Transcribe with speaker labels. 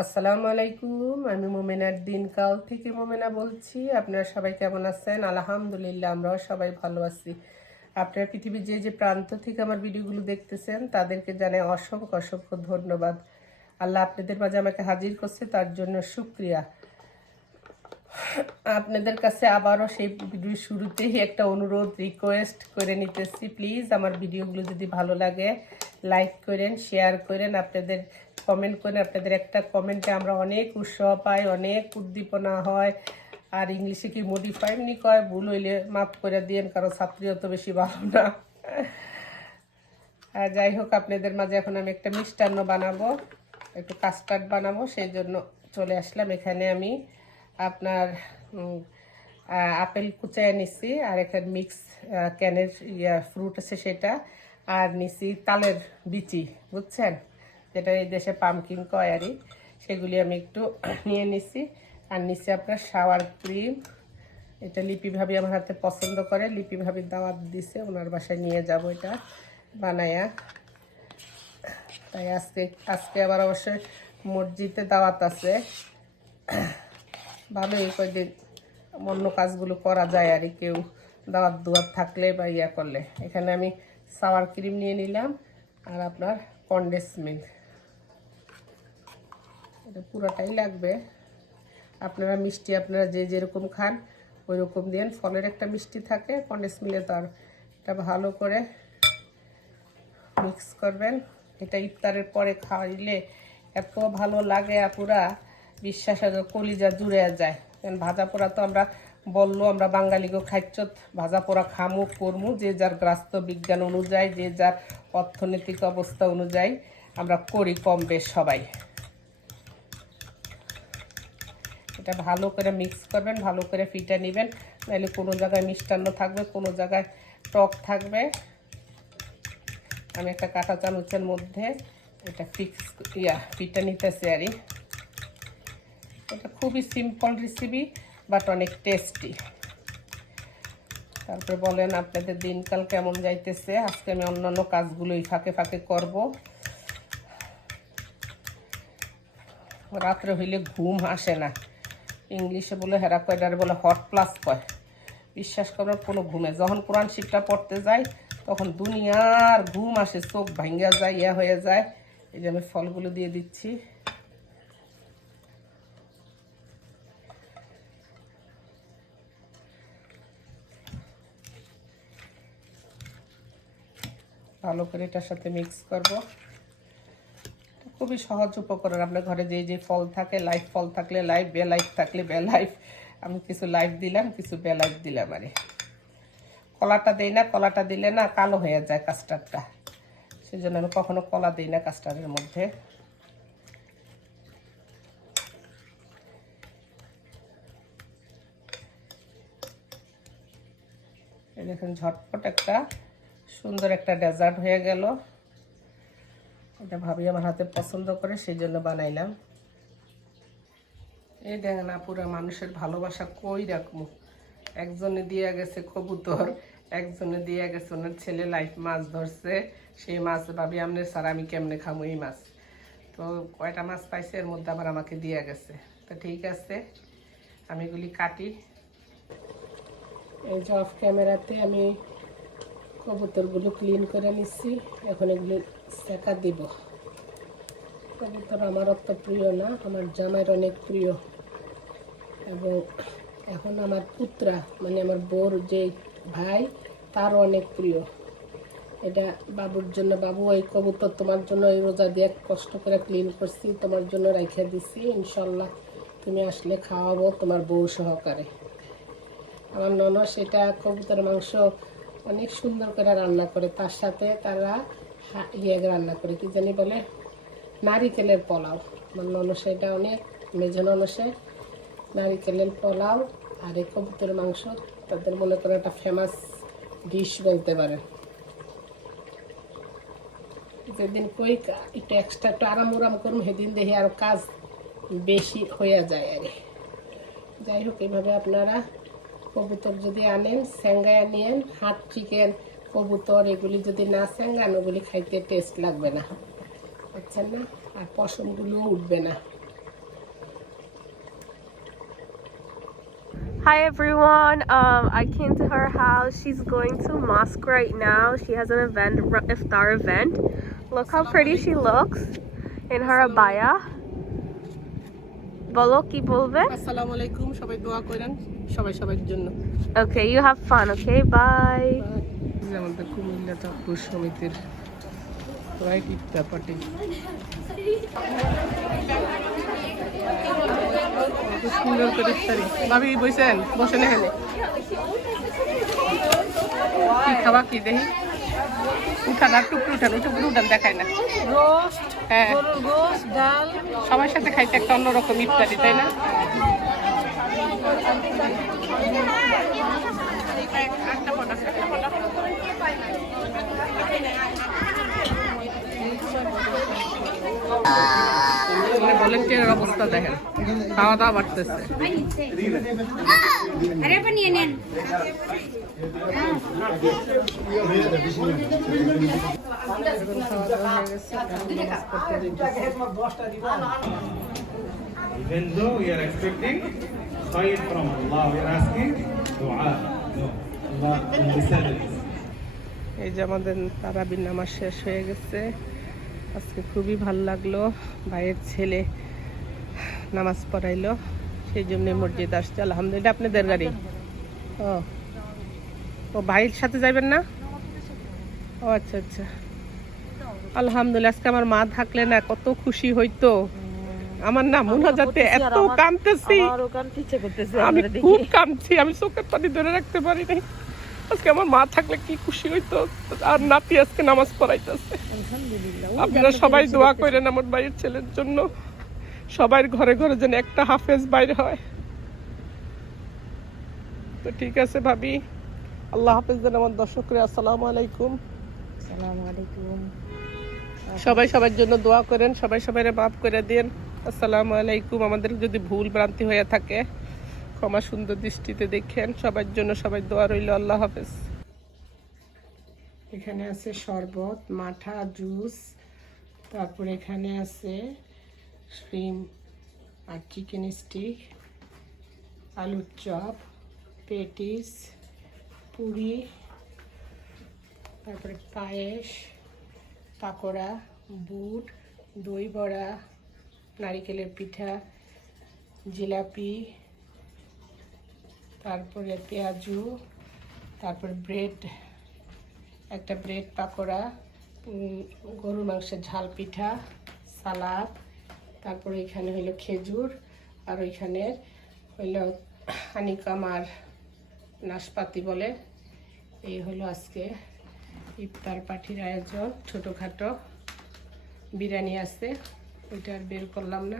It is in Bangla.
Speaker 1: আসসালামু আলাইকুম, আমি মোমেনার দিনকাল থেকে মোমেনা বলছি। আপনারা সবাই কেমন আছেন? আলহামদুলিল্লাহ, আমরাও সবাই ভালো আছি। আপনারা পৃথিবীর যে যে প্রান্ত থেকে আমার ভিডিওগুলো দেখতেছেন, তাদেরকে জানাই অসংখ্য অসংখ্য ধন্যবাদ। আল্লাহ আপনাদের মাঝে আমাকে হাজির করছে, তার জন্য শুক্রিয়া। আপনাদের কাছে আবারও সেই ভিডিও শুরুতেই একটা অনুরোধ রিকোয়েস্ট করে নিতেছি। প্লিজ আমার ভিডিওগুলো যদি ভালো লাগে লাইক করেন শেয়ার করেন, আপনাদের কমেন্ট করেন, আপনাদের একটা কমেন্টে আমরা অনেক উৎসাহ পাই, অনেক উদ্দীপনা হয়। আর ইংলিশে কি মডিফাই নি কয়, ভুল হইলে মাফ করে দিয়েন, কারণ ছাত্রী অত বেশি ভালো না। আর যাই হোক, আপনাদের মাঝে এখন আমি একটা মিষ্টান্ন বানাবো, একটু কাস্টার্ড বানাবো, সেই জন্য চলে আসলাম। এখানে আমি আপনার আপেল কুচায় নিছি, আর একটা মিক্স ক্যানের ইয়া ফ্রুট আছে সেটা। আর নিছি তালের বিচি, বুঝছেন? যেটা এই দেশে পামকিন কয় আরই সেগুলি আমি একটু নিয়ে নিছি। আর নিচে আপনার শাওয়ার ক্রিম এটা লিপি ভাবি আমার হাতে পছন্দ করে, লিপি ভাবি দাওয়াত দিছে, ওনার বাসায় নিয়ে যাব এটা বানায়া। তাই আজকে আজকে আবার অবশ্যই মসজিদে দাওয়াত আছে। ভালো এই কয়দিন অন্য কাজগুলো করা যায় আর কেউ দাওয়াত দুয়াত থাকলে বা ইয়া করলে। এখানে আমি সাওয়ার ক্রিম নিয়ে নিলাম আর আপনার কন্ডেন্স এটা পুরোটাই লাগবে। আপনারা মিষ্টি আপনারা যে যেরকম খান ওই রকম দিন। ফলের একটা মিষ্টি থাকে, কন্ডেন্স মিলে তো আর এটা ভালো করে মিক্স করবেন। এটা ইফতারের পরে খাইলে এত ভালো লাগে আপুরা, বিশ্বাস কলিজা জুড়ে যায়। ভাজা পোড়া তো আমরা বলল, আমরা বাঙালিকে খাইচ্ছ, ভাজা পোড়া খামু, করমু, যে যার গ্রাস্ত বিজ্ঞান অনুযায়ী, যে যার অর্থনৈতিক অবস্থা অনুযায়ী আমরা করি কম বেশ সবাই। এটা ভালো করে মিক্স করবেন, ভালো করে ফিটা নেবেন, নাহলে কোনো জায়গায় মিষ্টান্ন থাকবে, কোনো জায়গায় টক থাকবে। আমি একটা কাঁটা চামচের মধ্যে এটা ফিক্স ইয়া, ফিটা নিতেছি আরই এটা খুবই সিম্পল রেসিপি বাট অনেক টেস্টি তারপরে বলেন আপনাদের দিনকাল কেমন যাইতেছে। আজকে আমি অন্যান্য কাজগুলোই ফাঁকে ফাঁকে করব। রাত্রে হইলে ঘুম আসে না। ইংলিশে বলে হেরা কয়ডারে বলে হট প্লাস কয়। বিশ্বাস করবেন কোনো ঘুমে যখন কোরআন শিবটা পড়তে যাই, তখন দুনিয়ার ঘুম আসে, চোখ ভাঙ্গা যায়, ইয়া হয়ে যায়। এই যে আমি ফলগুলো দিয়ে দিচ্ছি। ভালো করে এটার সাথে মিক্স করব। খুবই সহজ উপকরণ। আপনার ঘরে যে যে ফল থাকে লাইফ ফল থাকলে লাইফ বে লাইফ থাকলে বে লাইফ আমি কিছু লাইফ দিলাম, কিছু বে লাইফ দিলাম আরে। কলাটা দেই না, কলাটা দিলে না কালো হয়ে যায় কাস্টার্ডটা সেই জন্য আমি কখনো কলা দিই না কাস্টার্ডের মধ্যে। দেখুন, ঝটপট একটা সুন্দর একটা ডেজার্ট হয়ে গেল। এটা ভাবি আমার হাতে পছন্দ করে সেই জন্য বানাইলাম। এই দেখেন আপুরা মানুষের ভালোবাসা কই রাখব? একজনে দিয়ে গেছে কবুতর, একজনে দিয়ে গেছে ওনার ছেলে লাইফ মাছ ধরছে। সেই মাছ, ভাবি, আমনে স্যার, আমি কেমনে খামো এই মাছ? তো কয়টা মাছ পাইছে, এর মধ্যে আবার আমাকে দিয়ে গেছে। তো ঠিক আছে, আমি এগুলি কাটি। এই যে অফ ক্যামেরাতে আমি কবুতরগুলো ক্লিন করে নিচ্ছি। এখন এগুলো সেকা দিব। কবুতর আমার অত প্রিয় না, আমার জামাইয়ের অনেক প্রিয়। এবং এখন আমার পুত্রা মানে আমার বোর যে ভাই, তারও অনেক প্রিয়। এটা বাবুর জন্য, বাবু ওই কবুতর তোমার জন্য এই রোজা দিয়ে কষ্ট করে ক্লিন করছি, তোমার জন্য রেখে দিছি, ইনশাল্লাহ তুমি আসলে খাওয়াবো তোমার বউ সহকারে। আমার ননদ, সেটা কবুতর, মাংস অনেক সুন্দর করে রান্না করে। তার সাথে তারা ইয়ে রান্না করে, কি জানি বলে? নারিকেলের পোলাও। আমার ননদ সেটা অনেক মেঝে ননসে। নারিকেলের পোলাও আর এই কবুতরের মাংস, তাদের মনে করে একটা ফেমাস ডিশ বলতে পারে। যেদিন কই একটু এক্সট্রা একটু আরাম উরাম করুন সেদিন দেখি আরও কাজ বেশি হয়ে যায় আর। যাই হোক, এইভাবে আপনারা কবুতর যদি আনেন স্যাঙ্গায় নিয়েন হাট চিকেন কবুতর এগুলি যদি না স্যাঙ্গান ওগুলি খাইতে টেস্ট লাগবে না বুঝছেন না আর পশমগুলো উঠবে না
Speaker 2: Hi everyone, um, I came to her house. She's going to mosque right now. She has an event, iftar event. Look how pretty she looks in her abaya. বলো কি বলবে
Speaker 1: আসসালামু আলাইকুম সবাই দোয়া করেন সবাই সবার জন্য।
Speaker 2: Okay, you have fun, okay? Bye.
Speaker 1: যে আমাদের কুমিল্লা ঠাকুর সমিতির রাইট ইফতার পার্টি সুন্দর করে ইফতারি ভাবি বসেন বসেন এখানে। কি খাবা কি দেখি? উঠান আর টুকরো উঠান টুকরো উঠান দেখায় না।
Speaker 3: রোস্ট
Speaker 1: হ্যাঁ।
Speaker 3: ডাল।
Speaker 1: সবার সাথে খাইতে একটা অন্যরকম ইফতারি তাই না? ভলেন্টিয়ারের অবস্থা দেখেন। খাওয়া দাওয়া বাড়তেছে
Speaker 4: अरे
Speaker 5: Even though we are expecting khair from Allah, we are asking dua. No, Allah will listen to this.
Speaker 1: এই যে আমাদের তারাবির নামাজ শেষ হয়ে গেছে। আজকে খুবই ভালো লাগল। ভাইয়ের ছেলে নামাজ পড়াইলো। সেই জন্য মসজিদ আসছে আলহামদুলিল্লাহ। আপনাদের গাড়ি? ও। ও ভাইয়ের সাথে যাবেন না? ও আচ্ছা আচ্ছা। আলহামদুলিল্লাহ আজকে আমার মা থাকলে না কত খুশি হইতো। আমার না মনে যাতে এত
Speaker 3: করতেছে
Speaker 1: আমি খুব কাঁদছি আমি চোখের পানি ধরে রাখতে পারি নাই। আজকে আমার মা থাকলে কি খুশি হইতো? আর নাতি আজকে নামাজ পড়াইতেছে। আপনারা সবাই দোয়া করেন আমার ভাইয়ের ছেলের জন্য। সবার ঘরে ঘরে যেন একটা হাফেজ বাইরে হয়। তো ঠিক আছে ভাবি আল্লাহ হাফেজ দেন আমার দর্শকরে আসসালামু আলাইকুম।
Speaker 3: আসসালামু আলাইকুম।
Speaker 1: সবাই সবার জন্য দোয়া করেন, সবাই সবাই মাফ করে দিন। আসসালামু আলাইকুম। আমাদের যদি ভুল ভ্রান্তি হয়ে থাকে, ক্ষমা সুন্দর দৃষ্টিতে দেখেন। সবার জন্য সবাই দোয়া রইল। আল্লাহ হাফেজ। এখানে আছে শরবত, মাঠা, জুস, তারপর এখানে আছে ক্রিম আর চিকেন স্টিক আলুর চপ, পেটিস, পুরি, তারপরে পায়েস। পাকোড়া, বুট, দই বড়া, নারিকেলের পিঠা, জিলাপি, তারপরে পেঁয়াজু, তারপর ব্রেড, একটা ব্রেড পাকোড়া গরুর মাংসের ঝাল পিঠা, সালাদ, তারপরে এখানে হইল খেজুর, আর ওইখানে হইল হানিকাম আর নাশপাতি বলে। এই হলো আজকে ইফতার পার্টির আয়োজন ছোটোখাটো বিরিয়ানি আছে ওইটা আর বের করলাম না।